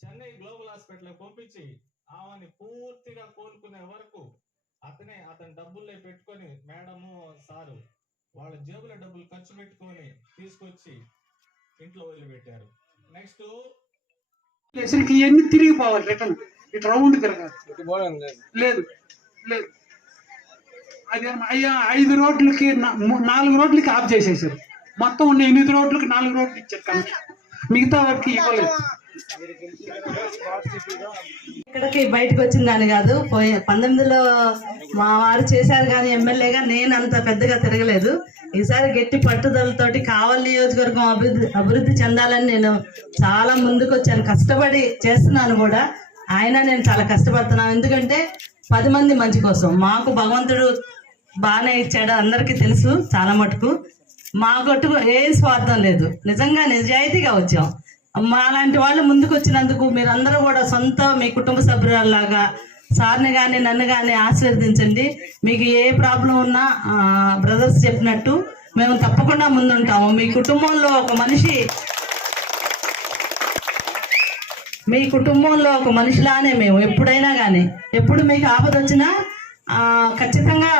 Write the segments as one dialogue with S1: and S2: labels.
S1: Chennai global hospital పంపించి ఆమెని పూర్తిగా కోలుకునే వరకు అతనే అతని డబ్బుల్లో పెట్టుకొని మేడము సారు వాళ్ళ జేబుల డబ్బులు ఖర్చు పెట్టుకొని తీసుకొచ్చి ఇంట్లో వదిలిపెట్టారు. నెక్స్ట్
S2: అసలుకి ఇవన్నీ తిరిగిపోవాలి రిటర్న్. ఇటు రౌండ్ తిరగాలి. లేదు లేదు. అయ్యా ఐదు రోడ్లకి నాలుగు రోడ్లకి ఆఫ్ చేసేసారు. మొత్తం ఉన్న ఎనిమిది రోడ్లకి నాలుగు రోడ్లు ఇచ్చారు కమిషన్ మిగతా వాటికి ఇవ్వలేదు.
S3: ఇక్కడికి బయటకు వచ్చిందని కాదు పోయే పంతొమ్మిదిలో మా వారు చేశారు కానీ ఎమ్మెల్యేగా నేను అంత పెద్దగా తిరగలేదు. ఈసారి గట్టి పట్టుదలతోటి కావలి నియోజకవర్గం అభివృద్ధి అభివృద్ధి చెందాలని నేను చాలా ముందుకు వచ్చాను కష్టపడి చేస్తున్నాను కూడా. ఆయన నేను చాలా కష్టపడుతున్నాను. ఎందుకంటే పది మంది మంచి కోసం. మాకు భగవంతుడు బాగానే ఇచ్చాడు అందరికీ తెలుసు చాలా మటుకు. మా కొట్టు ఏ స్వార్థం లేదు. నిజంగా నిజాయితీగా వచ్చాం. మాలాంటి వాళ్ళు ముందుకు వచ్చినందుకు మీరందరూ కూడా సొంత మీ కుటుంబ సభ్యురాల్లాగా సార్ని కానీ నన్ను కానీ ఆశీర్వదించండి. మీకు ఏ ప్రాబ్లం ఉన్నా బ్రదర్స్ చెప్పినట్టు మేము తప్పకుండా ముందుంటాము. మీ కుటుంబంలో ఒక మనిషి మీ కుటుంబంలో ఒక మనిషిలానే మేము ఎప్పుడైనా కానీ ఎప్పుడు మీకు ఆపద వచ్చినా ఖచ్చితంగా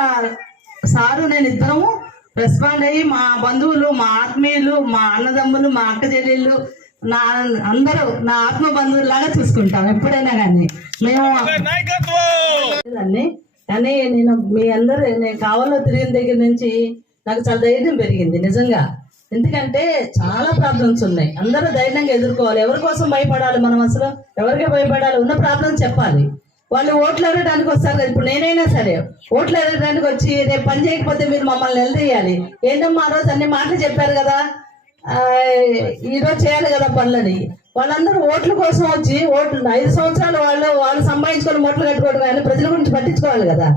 S3: సారు నేను ఇద్దరము రెస్పాండ్ అయ్యి మా బంధువులు మా ఆత్మీయులు మా అన్నదమ్ములు మా అక్క చెల్లెళ్ళు నా అందరూ నా ఆత్మ బంధువులాగా చూసుకుంటాం ఎప్పుడైనా కానీ. మేము కానీ నేను మీ అందరూ నేను కావాలో తిరిగిన దగ్గర నుంచి నాకు చాలా ధైర్యం పెరిగింది నిజంగా. ఎందుకంటే చాలా ప్రాబ్లమ్స్ ఉన్నాయి. అందరూ ధైర్యంగా ఎదుర్కోవాలి. ఎవరి కోసం భయపడాలి మనం అసలు? ఎవరికి భయపడాలి? ఉన్న ప్రాబ్లం చెప్పాలి. వాళ్ళు ఓట్లు అడగడానికి వస్తారు కదా. ఇప్పుడు నేనైనా సరే ఓట్లు అడగడానికి వచ్చి రేపు పని చేయకపోతే మీరు మమ్మల్ని నిలదీయాలి. ఏంటమ్మా ఆ రోజు అన్ని మాటలు చెప్పారు కదా? ఈరోజు చేయాలి కదా పనులని. వాళ్ళందరూ ఓట్ల కోసం వచ్చి ఓట్లు ఐదు సంవత్సరాలు వాళ్ళు వాళ్ళు సంపాదించుకొని ఓట్లు కట్టుకోవడం కానీ ప్రజల గురించి పట్టించుకోవాలి కదా?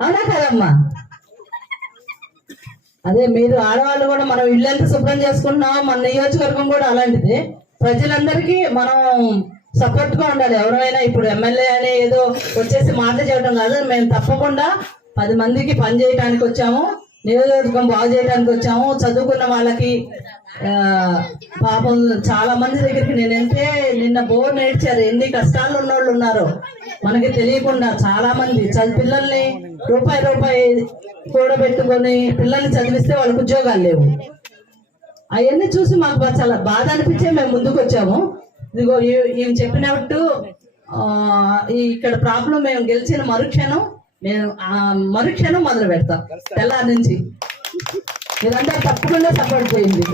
S3: అవునా కదమ్మా? అదే మీరు ఆడవాళ్ళు కూడా మనం ఇల్లు ఎంత శుభ్రం చేసుకుంటున్నాం. మన నియోజకవర్గం కూడా అలాంటిది. ప్రజలందరికీ మనం సపోర్ట్గా ఉండాలి. ఎవరైనా ఇప్పుడు ఎమ్మెల్యే అని ఏదో వచ్చేసి మాట చేయడం కాదు. మేము తప్పకుండా పది మందికి పని చేయడానికి వచ్చాము. నియోజకవర్గం బాగు చేయడానికి వచ్చాము. చదువుకున్న వాళ్ళకి పాపం చాలా మంది దగ్గరికి నేను వెళ్తే నిన్న బోర్ నేర్చారు. ఎన్ని కష్టాలు ఉన్నోళ్ళు ఉన్నారు. మనకి తెలియకుండా చాలా మంది పిల్లల్ని రూపాయి రూపాయి కూడబెట్టుకొని పిల్లల్ని చదివిస్తే వాళ్ళకి ఉద్యోగాలు లేవు. అవన్నీ చూసి మాకు చాలా బాధ అనిపించే మేము ముందుకు వచ్చాము ఇదిగో ఈమె చెప్పినట్టు ఇక్కడ ప్రాబ్లం మేము గెలిచిన మరుక్షణం ఆ మరుక్షణం మొదలు పెడతాం తెల్లారి నుంచి. మీరందరూ తప్పకుండా సపోర్ట్ చేయండి.